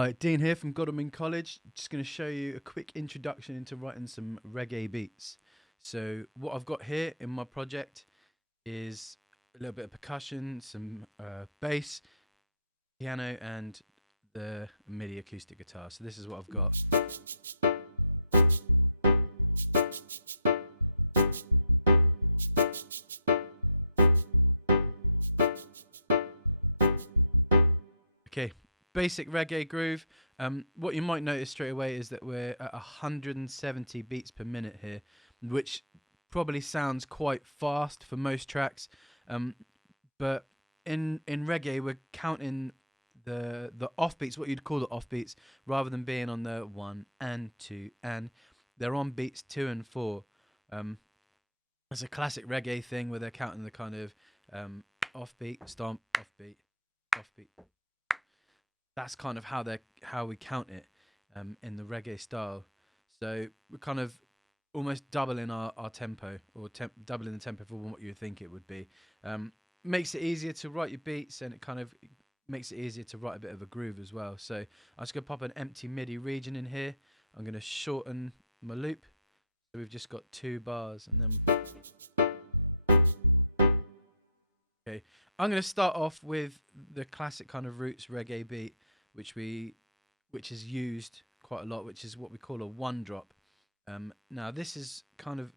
Hi, Dean here from Godalming College. Just going to show you a quick introduction into writing some reggae beats. So what I've got here in my project is a little bit of percussion, some bass, piano, and the MIDI acoustic guitar. So this is what I've got. Okay, basic reggae groove. What you might notice straight away is that we're at 170 beats per minute here, which probably sounds quite fast for most tracks. But in reggae, we're counting the offbeats, what you'd call the offbeats, rather than being on the 1 and 2, and they're on beats 2 and 4. It's a classic reggae thing where they're counting the kind of offbeat, stomp, offbeat, offbeat. That's kind of how we count it in the reggae style. So we're kind of almost doubling our tempo, or doubling the tempo for what you would think it would be. Makes it easier to write your beats, and it kind of makes it easier to write a bit of a groove as well. So I'm just going to pop an empty MIDI region in here. I'm going to shorten my loop. So we've just got 2 bars, and then... Okay, I'm going to start off with the classic kind of roots reggae beat, which is used quite a lot, which is what we call a 1 drop. Now this is kind of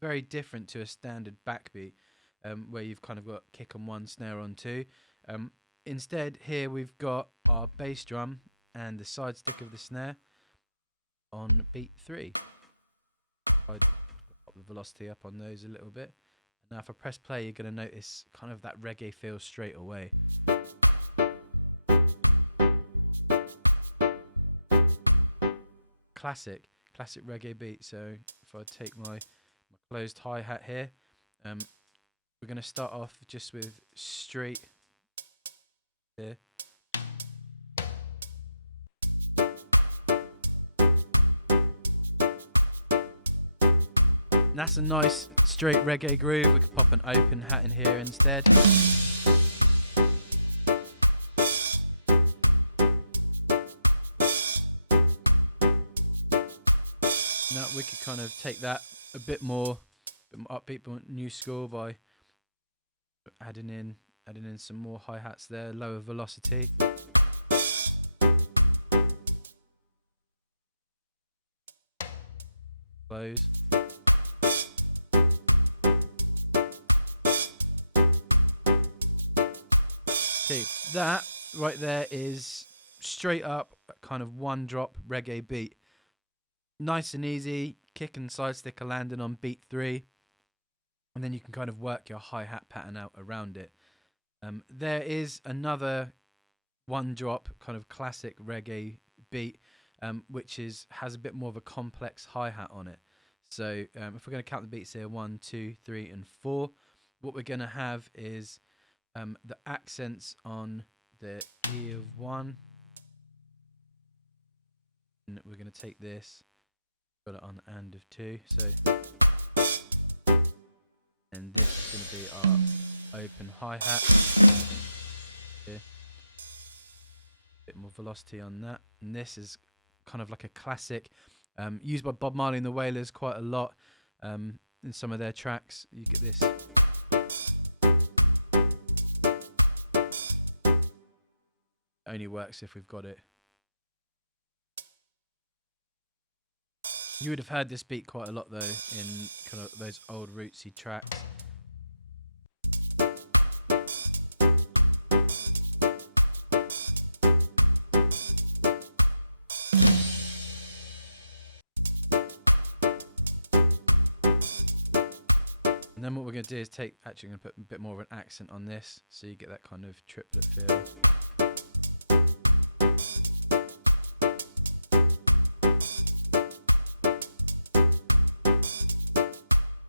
very different to a standard backbeat, where you've kind of got kick on 1, snare on 2. Instead, here we've got our bass drum and the side stick of the snare on beat 3. I'd pop the velocity up on those a little bit. Now if I press play, you're going to notice kind of that reggae feel straight away. Classic reggae beat. So if I take my closed hi-hat here, we're going to start off just with straight here. And that's a nice straight reggae groove. We could pop an open hat in here instead. Now we could kind of take that a bit more upbeat, but new school by adding in some more hi-hats there, lower velocity. Close. Okay, that right there is straight up kind of 1 drop reggae beat. Nice and easy, kick and side stick are landing on beat 3, and then you can kind of work your hi-hat pattern out around it. There is another 1 drop kind of classic reggae beat, which has a bit more of a complex hi-hat on it. So if we're going to count the beats here, 1, 2, 3, and 4, what we're going to have is the accents on the E of 1, and we're going to take this, got it on the and of 2, so, and this is going to be our open hi-hat here. Bit more velocity on that, and this is kind of like a classic, used by Bob Marley and the Wailers quite a lot in some of their tracks. You get this. Only works if we've got it. You would have heard this beat quite a lot though in kind of those old rootsy tracks. And then what we're going to do is actually going to put a bit more of an accent on this, so you get that kind of triplet feel.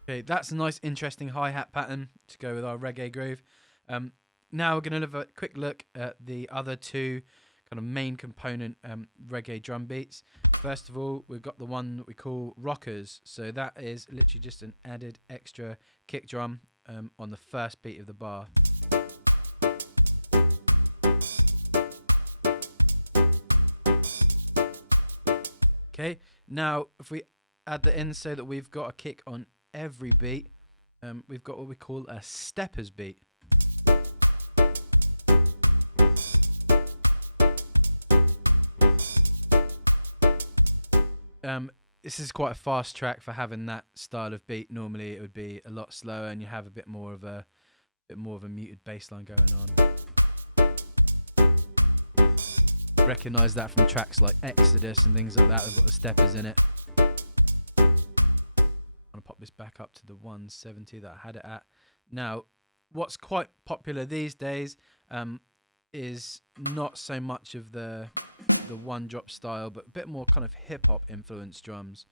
Okay, that's a nice interesting hi-hat pattern to go with our reggae groove. Now we're going to have a quick look at the other 2 kind of main component reggae drum beats. First of all, we've got the one that we call rockers. So that is literally just an added extra kick drum on the first beat of the bar. Okay, now if we add that in so that we've got a kick on every beat, we've got what we call a steppers beat. This is quite a fast track for having that style of beat. Normally it would be a lot slower and you have a bit more of a muted bass line going on. Recognize that from tracks like Exodus and things like that. They've got the steppers in it. I'm gonna pop this back up to the 170 that I had it at. Now, what's quite popular these days is not so much of the one drop style, but a bit more kind of hip hop influenced drums.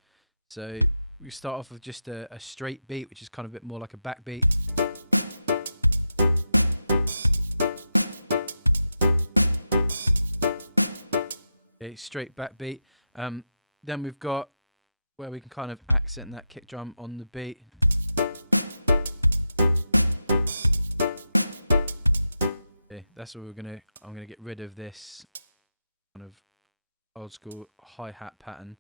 So we start off with just a straight beat, which is kind of a bit more like a backbeat. Okay, straight backbeat. Then we've got where we can kind of accent that kick drum on the beat. Okay, that's what I'm gonna get rid of this kind of old school hi-hat pattern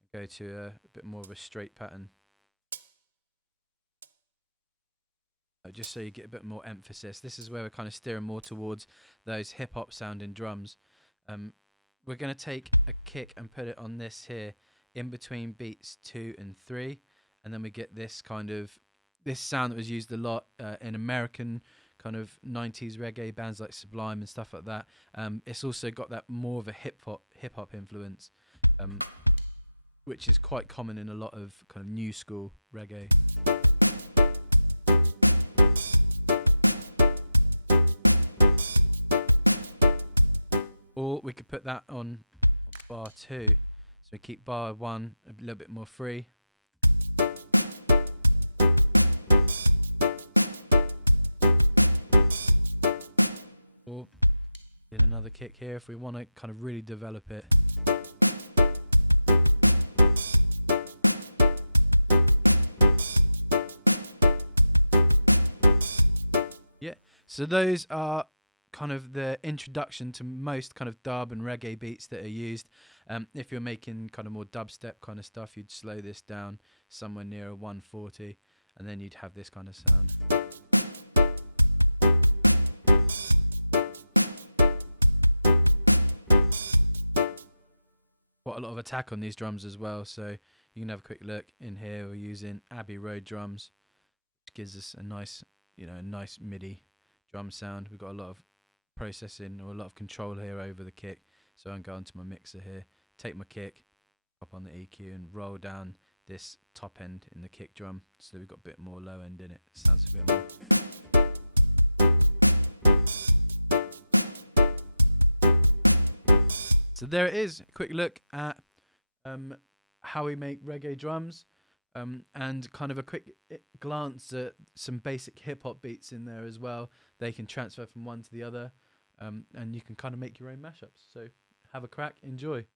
and go to a bit more of a straight pattern. Just so you get a bit more emphasis. This is where we're kind of steering more towards those hip-hop sounding drums. We're going to take a kick and put it on this here in between beats 2 and 3, and then we get this kind of this sound that was used a lot in American kind of 90s reggae bands like Sublime and stuff like that. It's also got that more of a hip hop influence, which is quite common in a lot of kind of new school reggae. Or we could put that on bar 2. So we keep bar 1 a little bit more free. Or get another kick here if we want to kind of really develop it. Yeah, so those are kind of the introduction to most kind of dub and reggae beats that are used. If you're making kind of more dubstep kind of stuff, you'd slow this down somewhere near a 140, and then you'd have this kind of sound. Quite a lot of attack on these drums as well, so you can have a quick look in here. We're using Abbey Road drums, which gives us a nice, a nice MIDI drum sound. We've got a lot of processing or a lot of control here over the kick. So I'm going to my mixer here, take my kick, pop on the EQ and roll down this top end in the kick drum, so we've got a bit more low end in it. Sounds a bit more. So there it is, a quick look at how we make reggae drums, and kind of a quick glance at some basic hip hop beats in there as well. They can transfer from one to the other, and you can kind of make your own mashups. So have a crack, enjoy.